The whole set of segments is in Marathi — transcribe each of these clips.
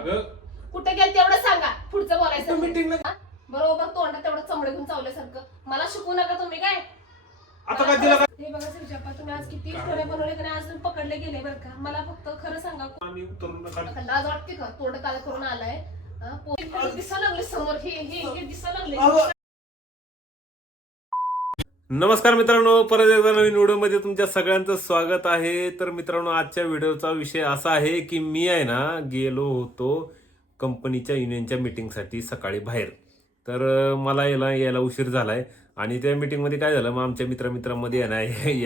अगं कुठे गेल तेवढं सांगा, पुढचं बोलायचं मीटिंगला बरोबर तोंडात तेवढं चमडे घेऊन चावल्यासारखं. मला शिकवू नका तुम्ही काय. आता काय दिला हे बघा सरजाप्पा, तुम्ही आज किती स्टोऱ्या बनवले आणि अजून पकडले गेले बरं का. मला फक्त खरं सांगा, आम्ही उतरून नका. आता लाज वाटते का? तोंड काळ करून आलाय. दिसायला लागले समोर, हे दिसायला लागले. नमस्कार मित्रांनो, परत एकदा नवीन व्हिडिओमध्ये तुमच्या सगळ्यांचं स्वागत आहे. तर मित्रांनो, आजच्या व्हिडिओचा विषय असा आहे की मी आहे ना गेलो होतो कंपनीच्या युनियनच्या मीटिंगसाठी सकाळी बाहेर. तर मला यायला उशीर झालाय आणि त्या मीटिंगमध्ये काय झालं, मग आमच्या मित्रांमध्ये आहे ना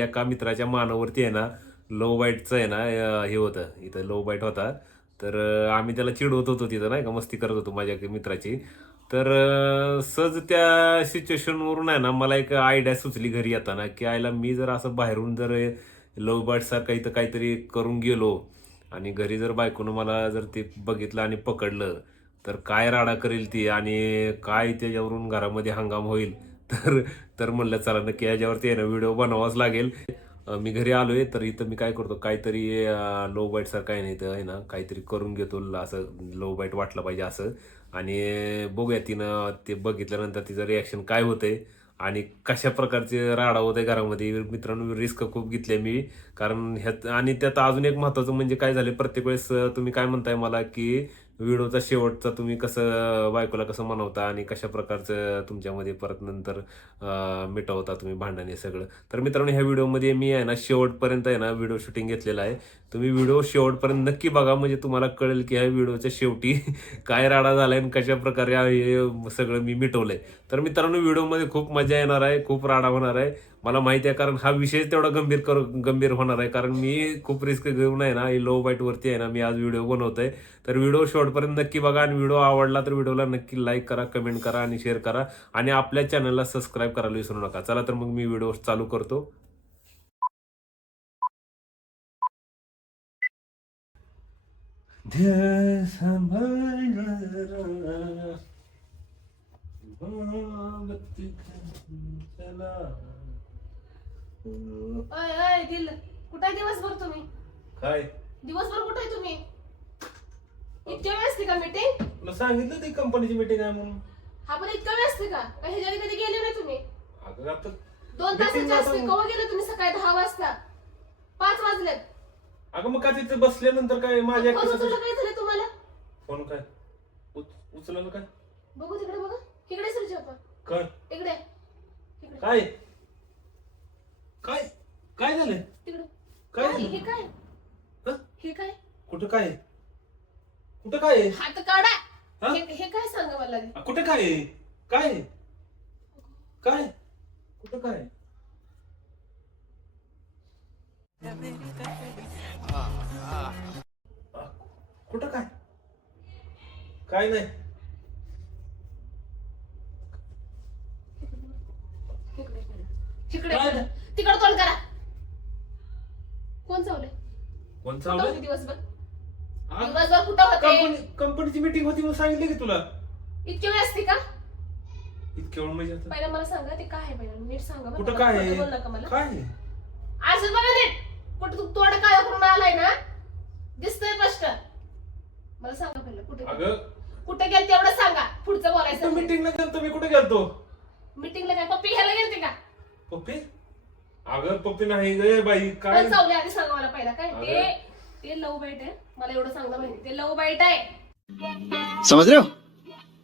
एका मित्राच्या मानावरती आहे ना लो बाईटचं आहे ना हे होतं, इथं लो बाईट होता. तर आम्ही त्याला चिडवत होतो तिथं, नाही का, मस्ती करत होतो माझ्या मित्राची. तर सहज त्या सिच्युएशनवरून आहे ना मला एक आयडिया सुचली घरी येताना की आयला मी जर असं बाहेरून जर लव बर्डसारखं इथं काहीतरी करून गेलो आणि घरी जर बायकोनं मला जर ते बघितलं आणि पकडलं तर काय राडा करेल ती आणि काय त्याच्यावरून घरामध्ये हंगाम होईल. तर तर म्हणलं चला नक्की याच्यावरती आहे ना व्हिडिओ बनवावाच लागेल. मी घरी आलोय तर इथं मी काय करतो, काहीतरी लो बाईट सारखं आहे ना इथं आहे ना काहीतरी करून घेतो, असं लो बाईट वाटलं पाहिजे असं. आणि बघूया तिनं ते बघितल्यानंतर तिचं रिॲक्शन काय होतंय आणि कशा प्रकारचे राडा होत आहे घरामध्ये. मित्रांनो, रिस्क खूप घेतली मी, कारण ह्यात आणि त्यात अजून एक महत्त्वाचं म्हणजे काय झालं, प्रत्येक वेळेस तुम्ही काय म्हणताय मला की व्हिडिओचा शेवटचा तुम्ही कसं बायकोला कसं मनवता आणि कशा प्रकारचं तुमच्यामध्ये परत नंतर मिटवता तुम्ही भांडण हे सगळं. तर मित्रांनो, ह्या व्हिडिओमध्ये मी आहे ना शेवटपर्यंत आहे ना व्हिडिओ शूटिंग घेतलेला आहे. तुम्ही व्हिडिओ शेवटपर्यंत नक्की बघा, म्हणजे तुम्हाला कळेल की ह्या व्हिडिओच्या शेवटी काय राडा झालाय आणि कशा प्रकारे हे सगळं मी मिटवलंय. तर मित्रांनो, व्हिडिओमध्ये खूप मजा येणार आहे, खूप राडा होणार आहे मला माहिती आहे, कारण हा विषय तेवढा गंभीर होणार आहे. कारण मी खूप रिस्क घेऊन आहे ना लो बाईट वरती आहे ना मी आज व्हिडिओ बनवतोय. तर व्हिडिओ शेवटपर्यंत नक्की बघा आणि व्हिडिओ आवडला तर व्हिडिओला नक्की लाईक करा, कमेंट करा आणि शेअर करा आणि आपल्या चॅनलला सबस्क्राईब करायला विसरू नका. चला तर मग मी व्हिडिओ चालू करतो. दिल कुठे दिवसभर तुम्ही? काय दिवसभर कुठे तुम्ही? इतक्या वेळ असते का मीटिंग? तुला सांगितलं ती कंपनीची मीटिंग आहे म्हणून. हा पण इतक्या वेळ असते का? ह्याच्या आधी कधी गेले नाही तुम्ही? अगं आता 2 तासाची असते. केव्हा गेले तुम्ही? सकाळी 10 वाजता. 5 वाजलेत. अगं मग का तिथे बसल्यानंतर काय माझ्या फोन उचलला काय झालं तुम्हाला? फोन काय उचललं काय? बघू तिकडे, बघा इकडे सरजी आपण. काय इकडे काय काय काय झालं? तिकडे काय हे झालं? काय? हं? हे काय? कुठं काय कुठं काय हात काढा. हं? हे काय सांगा मला आधी. कुठं काय काय काय कुठं काय? कुठं काय काय नाही. तिकडे तिकडे तोंड करा. कोण चावले? कोण कुठं चावलं? होते दिवसभर? हा? दिवसभर कुठं होते? कंपनीची मीटिंग होती म्हणून सांगितलं की तुला. इतकी वेळ असते का? इतक्या वेळ म्हणजे आता? पहिला मला सांगा ते काय आहे, पहिला नीट सांगा बरं. कुठं काय खोटं बोलू नका मला. काय आहे? आज बघा नीट. कुठं तू तोंड काय करून आलाय ना, दिसतंय स्पष्ट. मला सांगा पहिला कुठे अगं कुठे गेल तेवढं सांगा, पुढचं बोलायचं. मीटिंगला गेलतो मी. कुठे गेलतो? मीटिंगला काय पप्पी घ्यायला गेलते का? पप्पी? अगं पप्पी नाही गे बाई. काय कोण चावले आधी सांगा मला पहिला. काय अगं. ते लव बाईट आहे. मला एवढं सांगलं माहिती, ते लव बाईट आहे. समझ रहे हो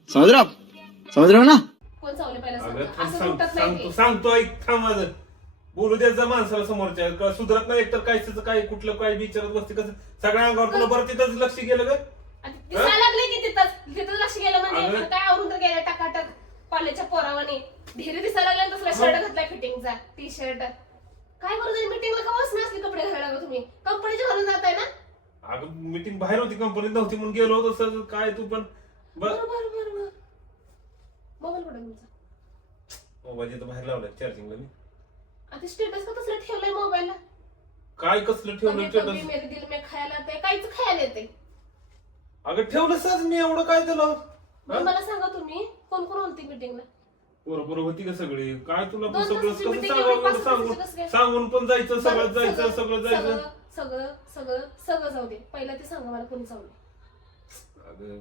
समझ रहे हो आप समझ रहे हो ना. कोण चावले पहिला अगं सांगा. थांब, असं सांग- सुटत नाही सांगतो ते. सांगतो ऐक, थांब माझं बोलू द्यायचं माणसाला समोरच्या. सुधरत नाही एकतर काय तिचं काय कुठलं काय विचारत बसते कसं सगळ्या अंगावर तुला बरं तिथंच लक्ष गेलं ग. आणि दिसायला लागले की तिथं लक्ष गेलं म्हणजे. अगं. पण काय आवरून तर गेलं टाकाटक कॉलेजच्या पोरावाने. धीरे दिसायला लागले तसला शर्ट घातलाय फिटिंगचा, टी शर्ट. काय करू मीटिंगला का बसणे असले कपडे घालायला लागले तुम्ही? कंपनीचे घालून जाताय ना? अगं मीटिंग बाहेर होती, कंपनीत नव्हती म्हणून गेलो होतो. सर काय तू पण बरोबर. मोबाईल कुठे तुमचा? मोबाईल इथं बाहेर लावलाय चार्जिंगला मी. आता स्टेटस का तसलं ठेवलंय मोबाईलला? काय कसलं ठेवलं कभी status? मेरे दिल में खायला ते काहीच खायला येते. अगं ठेवलं सहज मी एवढं काय त्याला. मग मला सांगा तुम्ही कोण कोण होती मीटिंगला? बरोबर होती का सगळी? काय तुला पण 2 सगळं तासाची कसं meeting सांगावं एवढी 5 एवढं सांगून तासाची कसं काय? सांगून पण जायचं, सगळं जायचं, सगळं जायचं. सगळं जाऊ दे. पहिला ते सांगा मला कोणी चावलं. अगं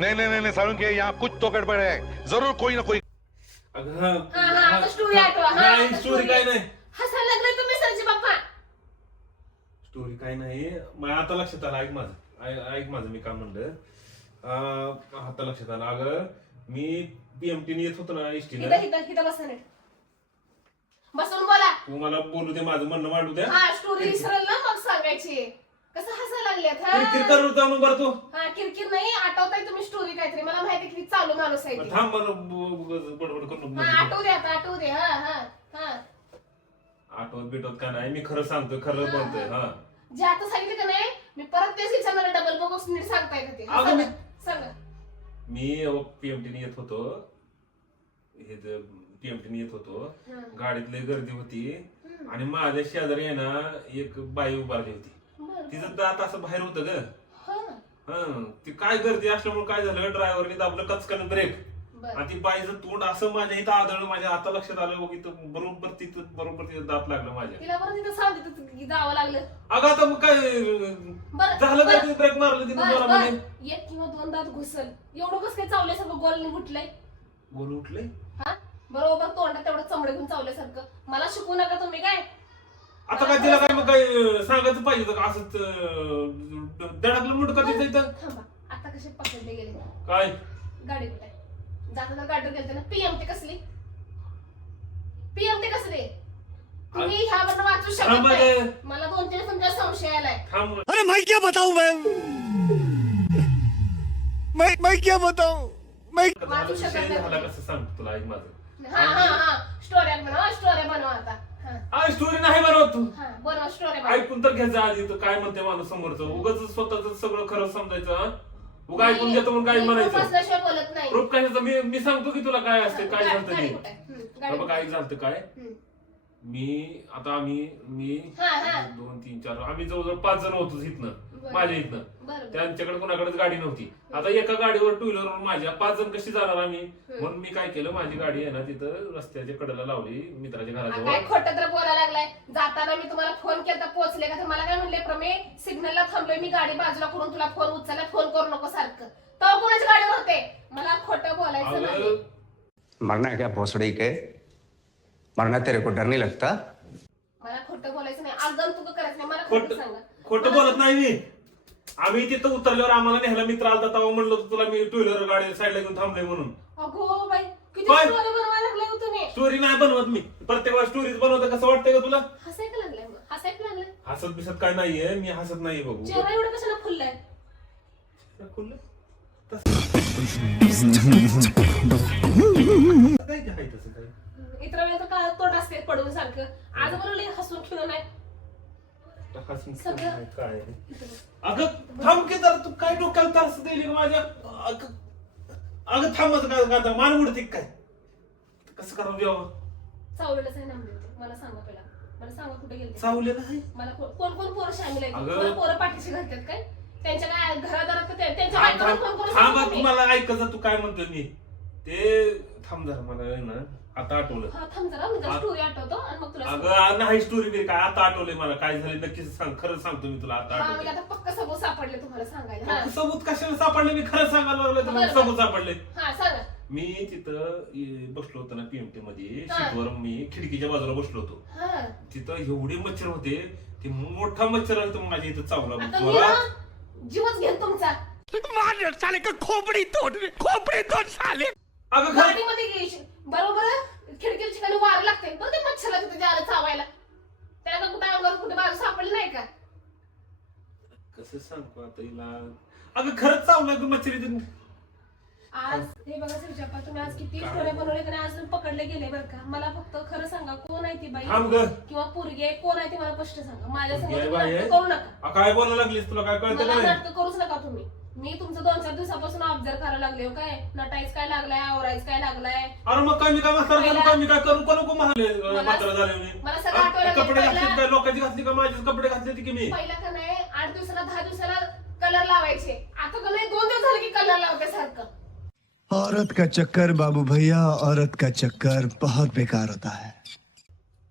नहीं नहीं नहीं नहीं साळुंके यहाँ कुछ तो गड़बड़ है जरूर कोई ना कोई अगं हा हा आता स्टोरी आठवा हा नाही आता स्टोरी काय नाही हसायला लागले तुम्ही सरचे पप्पा. स्टोरी काय नाही मला आता लक्षात आलं. ऐक माझं मी काय म्हणलं. आता लक्षात आलं. अगं मी पीएमटीने येत होतो ना एसटीने. इथं बसा नीट. बसून बोला. तू मला बोलू दे, माझं म्हणणं मांडू द्या. हा स्टोरी विसरल ना मग सांगायची. कसं हसायला लागलेत किरकिर हा. करत जाऊ बरं तू. हा किरकिर नाही आठवताय तुम्ही स्टोरी काहीतरी. मला माहिती की चालू माणूस आहे ती. थांब मला बडबड करू नको. हा आठवू दे आता आठवू दे. हा हा हा आठवत बिटवत का नाही, मी खरं सांगतोय, खरं बोलतोय. हा जे आता सांगितलं का नाही मी परत तेच विचारणार डबल बघून नीट सांगताय का ते. हा, अगं सांगा सांगा. मी पीएमटीने येत होतो. पीएमटीने येत होतो. हा. गाडीत लय गर्दी होती आणि माझ्या शेजारी आहे ना एक बाई उभारली होती. बरं. तिचं दात असं बाहेर होतं ग. हा. हा ती काय गर्दी असल्यामुळे काय झालं, ड्रायव्हरने दाबलं कचकन ब्रेक बरं. आणि ती बाईचं तोंड असं माझ्या इथं आदळलं. माझ्या आता लक्षात आलं बघ, इथं बरोबर तिथं दात लागलं माझ्या. तिला बरं तिथं सांगितलं की जावं लागलं. अगं आता मग काय बरं झालं बरं. काय, ब्रेक मारलं तिने बस, जोरामध्ये. बस. एक किंवा दोन दात घुसल एवढं कस काय चावल्यासारखं गोल उठलंय. बोल उठले. हा बरोबर तोंडात तेवढं चमडे घेऊन चावल्यासारखं. मला शिकवू नका तुम्ही काय. आता काय तिला काय मग काय सांगायचं पाहिजे होतं का असंच दडकलं मुडकं तिथं इथं. थांबा आता कसे पकडले गेले काय गाडी कुठे जाताना गाडी गेलते ना. पीएमटी कसली पीएमटी कसली तुम्ही ह्यावरनं वाचू शकत थांबा नाही. रे. मला 2-3 तुमच्या संशय आलाय. थांब. अरे मैं क्या बताऊं मैं क्या बताऊं मैं वाचू शकत विषय नाही. झाला कसं सांगतो तुला, ऐक माझं. हा हा हा स्टोऱ्या बनवा आता. हा स्टोरी नाही बनवत तू. हा बनवा स्टोऱ्या बनवा. ऐकून तर घ्यायचं आधी, तर काय म्हणते माणूस समोरचं. उगाच स्वतःच सगळं खरं समजायचं. हा? उगा ऐकून घेतो म्हणून काय मी म्हणायचं. बसल्याशिवाय बोलत नाही. प्रूफ कशाचं, मी सांगतो की तुला काय असते, काय झालं गाडी ते. कुठे आहे? गाडी बघ कुठे काय आहे? झालं काय. हम्म. मी हा, हा. 2, 3, 4 आम्ही जवळजवळ 5 जण होतो इथनं, बरं. माझ्या इथनं. बरं त्यांच्याकडे कोणाकडेच गाडी नव्हती. आता एका गाडीवर टू व्हीलरवर माझ्या 5 जण कशी जाणार आम्ही. म्हणून मी काय केलं, माझी गाडी आहे ना तिथं रस्त्याच्या कडेला लावली मित्राच्या काय घराजवळ. खोटं तर बोलायला लागलाय. जाताना मी तुम्हाला फोन केला पोहोचले का तर मला काय म्हणले प्रमे सिग्नलला थांबलोय मी गाडी बाजूला करून तुला फोन उचलला फोन करू नको सारखं. तेव्हा कोणाच्या गाडीवर होते. मला खोटं बोलायचं नाही. अगं मरना है क्या भोसड़ी के? मरना तेरे को डर नहीं लगता? मला खोटं बोलायचं नाही. आगम तुका करायचं नाही. मला खोट खोटं सांगा. खोटं बोलत नाही मी. आम्ही तिथं उतरल्यावर आम्हाला नेहला मित्र आलता, तेव्हा म्हणलं होतं तुला मी टू व्हीलर गाडी साईडला घेऊन थांबलोय म्हणून. अगो बाई किती काय? स्टोरी बनवायला लागलाय हो तुम्ही. स्टोरी नाही बनवत मी. प्रत्येक वेळा स्टोरीज बनवतं कसं वाटतंय का तुला. हसायला लागलाय मग. हसायला लागलाय. हसत बिसत काय नाहीये, मी हसत नाही बघू. चेहरा एवढा कशाला फुललाय. खुल्लं? काय ते आहे तसं काय. इतर वेळेला तर काय तोंड असते पडून सारखं. आज बरोबर हसून खेळून नाही. हसून सगळं- काय काय. अगं थांब की जरा, तू काय डोक्याला त्रास देईल का माझ्या. अगं थांबच काय मान उडते काय. कसं करावं यावं. चावलेलंच आहे ना मला सांगा पहिला. मला सांगा कुठे गेलते. चावलेलं आहे. मला कोण कोण पोरं शामिल आहेत. अगं. मला पोरं पाठीशी घालतात काय. त्यांच्या काय घरादारात त्यांच्या थांब बायकोला फोन करून सांगू थांब तुम्ही. तुम्हाला ऐकायचं तू काय म्हणतोय मी ते. थांब जरा मला आहे ना आता आठवलं. हा थांब जरा मी स्टोरी आठवतो आणि मग तुला सांगतो. अगं नाही स्टोरी बी काय आता आठवलंय मला काय झालं नक्कीच सांग. खरं सांगतो मी तुला आता हा मी आठवलंय. आता पक्का सबूत सापडले तुम्हाला सांगायला. हा. सबूत कशाला सापडले, मी खरं सांगायला लागलोय तर बरं, सबूत सापडले. हा सांगा. मी तिथं बसलो होतो ना पीएमटी मध्ये हा. सीटवर, मी खिडकीच्या बाजूला बसलो होतो. हा तिथं एवढे मच्छर होते, ते मोठा मच्छर आला तो माझ्या इथं चावला आता मी मला. ना जीवच घेईन तुमचा. साले का खोपड़ी तोड़ साले. अगं खरं गाडीमध्ये घ्यायची बरोबर खिडकीच्या ठिकाणी वार लागते बरं ते मच्छरला तिथे जायला चावायला. त्याला का कुठे अंगावर कुठे बाजू सापडली नाही का. कसं सांगतो आता हिला. अगं खरंच चावला ग मच्छर इथं. आज हे बघा शिवचप्पा तुम्ही आज किती स्टोऱ्या बनवले आणि अजून पकडले गेले बरं का. मला फक्त खरं सांगा कोण आहे ती बाई थांब ग. किंवा पोरगी आहे कोण आहे ती मला स्पष्ट सांगा. माझ्या समोर बाई तुम्ही आहे. नाटकं करू नका. काय बोलायला लागलीस, तुला काय कळतं मला का नाही. नाटकं करूच नका तुम्ही. मी तुमचं 2-4 दिवसापासून ऑब्झर्व करायला लागले हो काय. नटायच काय लागलाय आवरायच काय लागलाय. अरे मग काय मी काय म्हातारा झालो काय, मी काय करू का नको म्हातारा झाले मी. मला सगळं आठवायला लागलं. कपडे घातले पहिला- काय लोकांची घातली का माझेच कपडे घातले की मी. पहिला का नाही 8 दिवसाला 10 दिवसाला कलर लावायचे. आता का नाही 2 दिवस झाले की कलर लावते सारखं. औरत का चक्कर बाबू भैया, औरत का चक्कर बहुत बेकार होता है.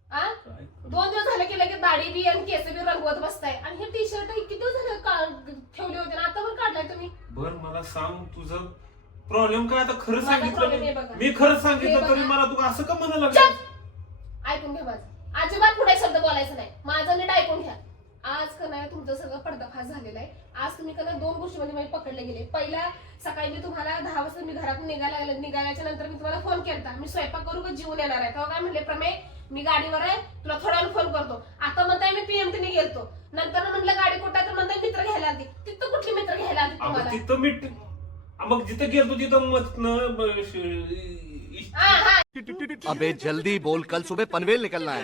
आ? 2 दिवस झाले की लगेच दाढी बी आणि केस बी रंगवत बसताय. आणि हे टी शर्ट किती दिवस झाले ठेवले होते ना आता पण काढले तुम्ही बर मला सांग तुझं प्रॉब्लेम काय आता खरं माझा सांगितलं problem आहे बघा. मी खरंच सांगितलं हे तरी बघा. मला तू असं का म्हणायला लागलं ऐकून घ्या माझं अजिबात पुढे शब्द बोलायचं नाही माझं नीट ऐकून घ्या आज का नाही तुमचं सगळं पर्दाफाश झालेला आहे आज तुम्ही का नाही 2 गोष्टीमध्ये मी पकडले गेले पहिला सकाळी मी तुम्हाला 10 वाजता मी घरातून निघाल्याच्या नंतर मी तुम्हाला फोन केला मी स्वयंपाक करू का जीवन येणार आहे तेव्हा काय म्हणले प्रमे मी गाडीवर आहे तुला थोड्या वेळ फोन करतो आता म्हणताय मी पीएमटीने गेलतो नंतर म्हणलं गाडी कुठं आहे तर म्हणताय मित्र घ्यायला आली तिथं कुठली मित्र घ्यायला आली अगं तुम्हाला तिथं मी मग जिथं गेलो तिथं हा हा अबे जल्दी बोल कल सुबह पनवेल निकलना है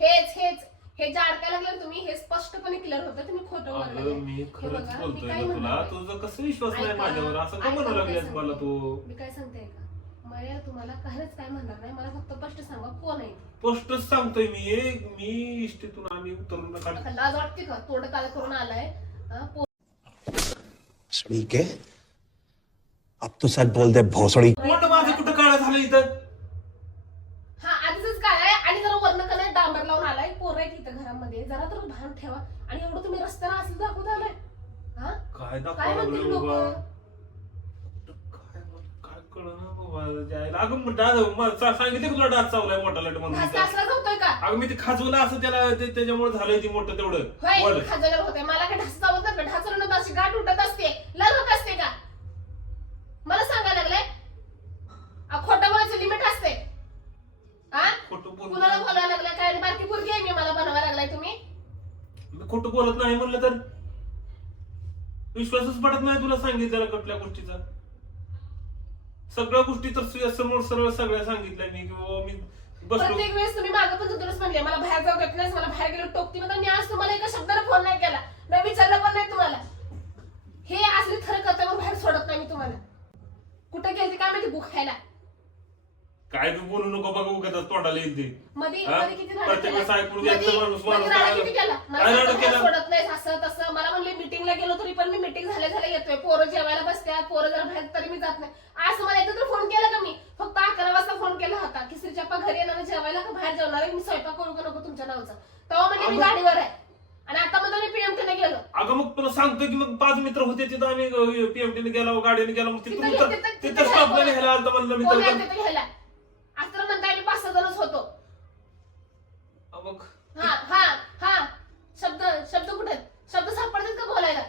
हेच हे जे अडकायला लागलं तुम्ही हे स्पष्टपणे क्लिअर होतं तुम्ही खोटं अगं बोलताय. मी हे खरंच बघा, मी बोलतोय काय ना तुला म्हणते? तुझा कसं विश्वास नाही ऐका, माझ्यावर असं का ऐका, म्हणू मी लागलीस काय मला तू मी काय सांगते का मला तुम्हाला काहीच काय म्हणणार नाही मला फक्त स्पष्ट सांगा कोण आहे ते. स्पष्टच सांगतोय मी इष्टीतून आम्ही उतरून आता लाज वाटते का तोंड काळ करून आलाय हा, भोसड़ी के अब तो सच बोल दे भोसड़ी पोट माझं कुठं काळा झालं इथं हा आधीच काय आहे आणि जरा वर्ण कलर डांबर लावून आलाय पोरं आहेत इथं घरामध्ये जरा तर भान ठेवा आणि एवढं तुम्ही रस्त्याला असं दाखवत आलाय हा काय काय दाखवायला म्हणतील लागलं लोक बाबा काय कळना बाबा जायला अगं सांगितलं तुला डास चावलाय मोठा लट म्हणून इथं. असला जातोय का अगं मी ते खाजवलं असं त्याला त्याच्यामुळे झालंय ती मोठं तेवढं होय वळ. खाजवल्यावर होते मला काय ढास चावत नाही का ढासवलं अशी गाठ उठत असते लढत असते का मला सांगायला लागलंय खोटं बोलायचं लिमिट असते हा खोटं बोल कुणाला बोलायला लागलाय काय बारकी पोरगी आहे मी मला बनवायला लागलाय तुम्ही मी खोटं बोलत नाही म्हणलं तर विश्वासच पडत नाही तुला सांगितलेला कुठल्या गोष्टीचा सगळ्या गोष्टी तर समोर सरळ सगळ्या सांगितल्या मी की बाबा मी बसलो प्रत्येक वेळेस तुम्ही मागं पण तुमच्याच म्हणले मला बाहेर जाऊ देत नाही मला बाहेर गेलो टोकती मग मी आज तुम्हाला एका शब्दाने फोन नाही केला नाही विचारलं पण नाही तुम्हाला हे असले खरं कर्तव्य बाहेर सोडत नाही मी तुम्हाला कुठे गेलते काय माहिती भूक खायला काय तू बोलू नको बघा उगाच तोंडाला येईल ते मध्ये हा? मध्ये किती नाटक प्रत्येक वेळेस केलं? ऐकून घ्यायचं मध्ये- माणूस मध्ये नाटक काय- किती केलं? मला काय नाटक स्वतः केलं? सोडत नाही असं तसं मला म्हणले मिटिंगला गेलो तरी पण मी मिटिंग झाल्या येतोय पोरं जेवायला बसत्यात पोरं जरा बाहेर तरी मी जात नाही आज मला एकदा तर फोन केला का मी फक्त 11 वाजता फोन केला होता की श्रीचप्पा घरी येणार जेवायला का बाहेर जेवणार आहे मी स्वयंपाक करू का नको तुमच्या नावचा तेव्हा म्हणजे मी गाडीवर आहे आणि आता मग मी पीएमटीने गेलो अगं मग तुला सांगतोय की मग 5 मित्र होते तिथं आम्ही पीएमटीने गेलो गाडीने गेलो मग तिथं तिथून तिथं- तिथं स्टॉपला न्यायला आलता म्हणलं कोण मित्र आहे तिथं घ्यायला आज तर म्हणताय मी 5-6 जणच होतो मग हा हा हा शब्द कुठे आहेत? शब्द सापडतात का बोलायला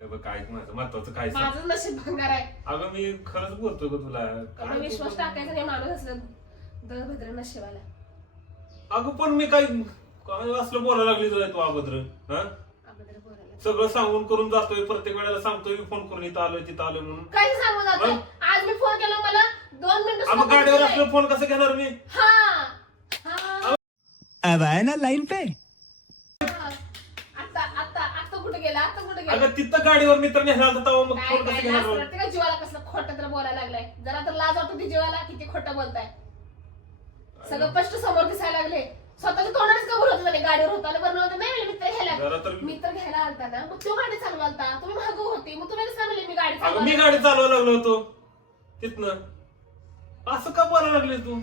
हे बघ काय माझं महत्वाचं काय सांग माझं नशीब भंगार आहे अगं मी खरंच बोलतोय का तुला एवढा विश्वास टाकायचा नाही माणूस असलं दळभद्र नशिबाला अगं पण मी काय काय असलं बोलायला लागली तुला तू अभद्र हा अगोदर बोलायला सगळं सांगून करून जातोय प्रत्येक वेळेला सांगतोय मी फोन करून इथं आलोय तिथं आलोय म्हणून काही सांगू जातोय आज मी फोन केला मला 2 मिनिटं मग गाडीवर असलो फोन कसं घेणार मी हा हा अब आए ना लाइन पे आता कुठे गेला अगं तिथं गाडीवर मित्र न्यायला आलता तेव्हा मग काय फोन कसं काय लाज घेणार वाटते का जीवाला कसलं खोटं तर बोलायला लागलाय जरा तर लाज वाटते जीवाला किती खोटं बोलताय सगळं स्पष्ट समोर दिसायला लागले स्वतःच्या तोंडानेच कबूल होतं नाही गाडीवर होता आणि बरं नव्हतं नाही म्हणले मित्र जरा घ्यायला तर- मित्र घ्यायला आलता ना मग तो गाडी चालवालता तुम्ही मागं होते मग तुम्ही कसं म्हणले मी गाडी अगं मी चालवायला गाडी चालवायला लागलो होतो तिथनं असं का बोलायला लागले तू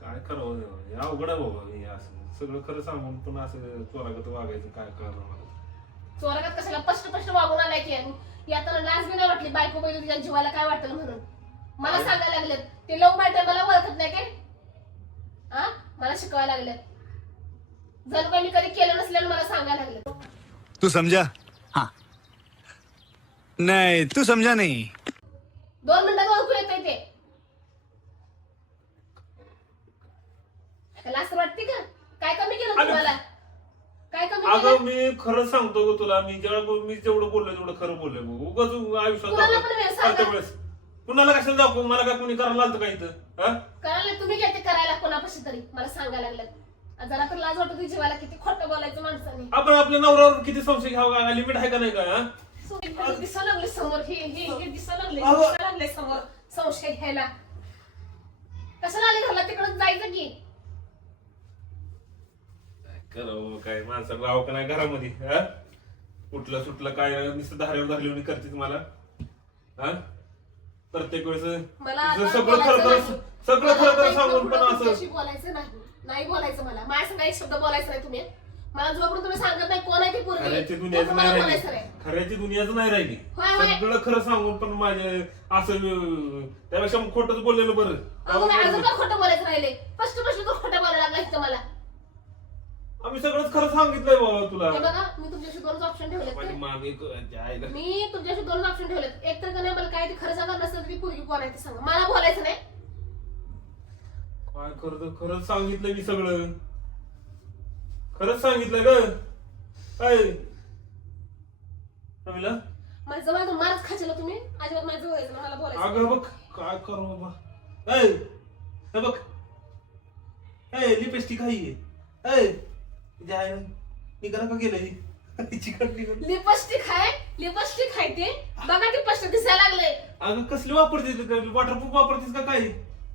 काय करावं हे अवघड आहे बाबा हे असं सगळं खरं सांगून पण असं चोरागत वागायचं काय कळलं मला चोरागत कशाला स्पष्ट वागून आलाय की यात लाज बी नाही वाटली बायको बैल तुझ्या जीवाला काय वाटलं म्हणून मला सांगायला लागलेत ते लोक बायटे मला ओळखत नाही काय हा मला शिकवायला लागलेत जणू काही मी कधी केलं नसल्यानं मला सांगायला लागलेत तू समझा हाँ नहीं तू समझा नहीं 2 मिनिटात ओळखू येते ते त्याला असं वाटते का काय कमी केलं अगं- तुम्हाला काय कमी अगं केलं मी खरं सांगतो ग तुला मी जेवढं बोललोय तेवढं खरं बोललोय उगाच आयुष्यात कुणाला पण वेळ सांगा. प्रत्येक वेळेस कुणाला कशाला दाखवू मला काय कोणी करायला आलतं का इथं हा करायला तुम्ही घेते करायला कोणापाशी तरी मला सांगायला लागलेत जरा तर लाज वाटत जीवाला किती खोटं बोलायचं माणसाने आपण आपल्या नवऱ्यावर किती संशय घ्यावा का लिमिट आहे का नाही का हा? दिसायला लागले समोर हे दिसायला लागले समोर संशय घ्यायला कशाला आले घरला तिकडं जायचं की करावं काय माणसं राहावं का नाही घरामध्ये हा कुठलं सुटलं काय नाही, नुसतं धारेवर धरली करते मला हा प्रत्येक वेळेस मला आता सगळं बोलायचं खरं नाही. सगळं मला खरं आता खरं इथनं सांगून पुढं पण असं तुमच्याशी बोलायचं नाही बोलायचं मला माझ्या संग एक शब्द बोलायचं नाही तुम्ही मला जोपर्यंत तुम्ही सांगत नाही कोण आहे ती पोरगी खऱ्याची तो दुनियाच तुम्हाला नाही बोलायचं राहिली नाही. खऱ्याची दुनियाच नाही राहिली होय, होय. सगळं खरं सांगून पण माझे असं त्यापेक्षा मग खोटंच बोललेलं बरं अहो, मग अजून का खोटं बोलायचं राहिले फर्स्ट तो खोटं बोलायला लागला इथं मला. आम्ही सगळंच खरं सांगितलंय बाबा तुला हे बघा मी तुमच्याशी दोनच ऑप्शन ठेवलेत माझी ते. मामी जायला मी तुमच्याशी दोनच ऑप्शन ठेवलेत. एक तर का नाही मला काय ते खरं सांगा नसेल ती पोरगी कोण आहे ते सांगा. मला बोलायचं नाही. काय खरंच सांगितलं मी सगळं खरंच सांगितलं ग काय रमीला माझं माझं मारच खाचेला तुम्ही अजिबात माझं व्हायचं नाही. मला बोलायचं नाही. अगं बघ काय करू बाबा हे बघ लिपस्टिक आहे निघा का गेलं तिची निघून लिपस्टिक आहे लिपस्टिक आहे ते बघा ती स्पष्ट दिसायला लागले. अगं कसली वापरते वॉटरप्रूफ वापरतेस का काय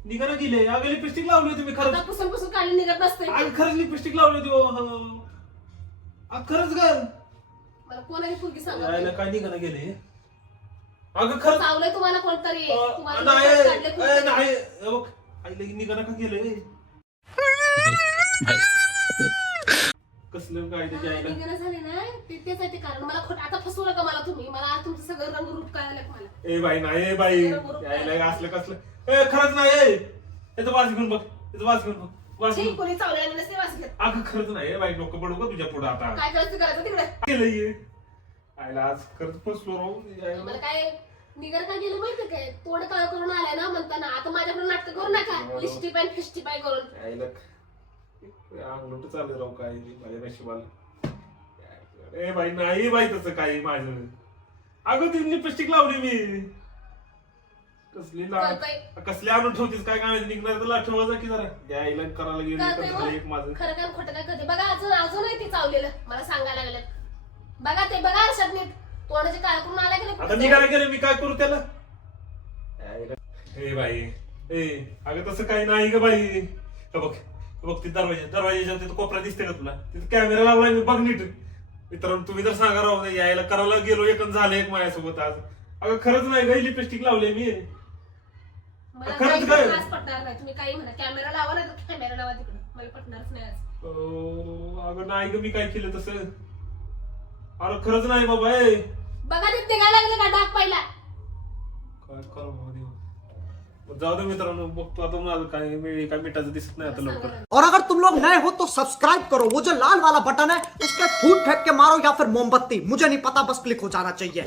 निघा ना गेले अगं लिपस्टिक लावली होती मी खरंच पुसून पुसून काढली निघत नसते. अगं खरंच लिपस्टिक लावली होती खरंच ग मला कोणाची पोरगी सांगा यायला काय निघा ना गेले अगं खरंच चावलंय तुम्हाला कोणतरी तुम्हाला नाही काढले कोणतरी. नाही हे बघ आईला निघा का गेले कसलं काय त्याच्या आईला निघणं झाले ना तेच आहे ते कारण. मला खोट आता फसवू नका मला तुम्ही. मला तुमचं सगळं रंगरूप कळालं मला. ए बाई नाही ए बाई यायला असलं कसलं खरंच नाही याचं वास घेऊन बघ याचं वास घेऊन बघ वास ठीक घेऊन कोणी चावल्याने नसते वास घेत. अगं खरंच नाही ए बाई नको पडू का तुझ्या पुढं आता काय करायचं ते करायचं तिकडे. केलं ये आयला आज खरंच फसलो राहून मला काय निघर काय गेलं माहिती काय तोंड काळ करून आलाय ना म्हणताना आता माझ्याकडे नाटक करू नका लिस्टी पाय फिस्टी पाय करून. यायला अंगलोट चालू राहू काय माझ्या नशिबाला ए बाई नाही बाई तसं काही माझं अगं ती लिपस्टिक लावली मी कसली कळतंय. कसली आणून ठेवतीस काय काय निघणार तर ठेवायचं की जरा द्यायला करायला गेली कळतंय तर झालं एक माझं मग. खरं काय खोटं काय कधी बघा अजूनही ते चावलेलं मला सांगायला लागलं. बघा ते बघा अर्षद नीट तोंडाचे काळ करून आला की आता नाही. निघायला गेले मी काय करू त्याला हे बाई अगं तसं काही नाही ग बाई हे बघ ती दरवाजाच्या तिथं कोपरा दिसते का तुला तिथं कॅमेरा लावलाय मी बघ नीट मित्रांनो तुम्ही तर सांगा राहू नाही यायला करायला गेलो एक झालं एक माझ्यासोबत आज अगं खरंच नाही ग लिपस्टिक लावले मी मला खरंच काही काय? आज पटणार नाही. तुम्ही काही म्हणा कॅमेरा लावा नाही तर कॅमेरा लावा तिकडे मला पटणारच नाही आज. अगं नाही ग मी काय केलं तसं अरे खरंच नाही बाबा बघा ते निघायला लागले का डाग पहिला. काय करू बाबा देवा. जाऊ दे मित्रांनो बघतो आता माझं काय मिठाचं दिसत नाही आता लवकर और अगर तुम लोग नए हो तो सब्सक्राइब करो, वो जो लाल वाला बटन है उस पर फूट फेंक के मारो या फिर मोमबत्ती, मुझे नहीं पता, बस क्लिक हो जाना चाहिए।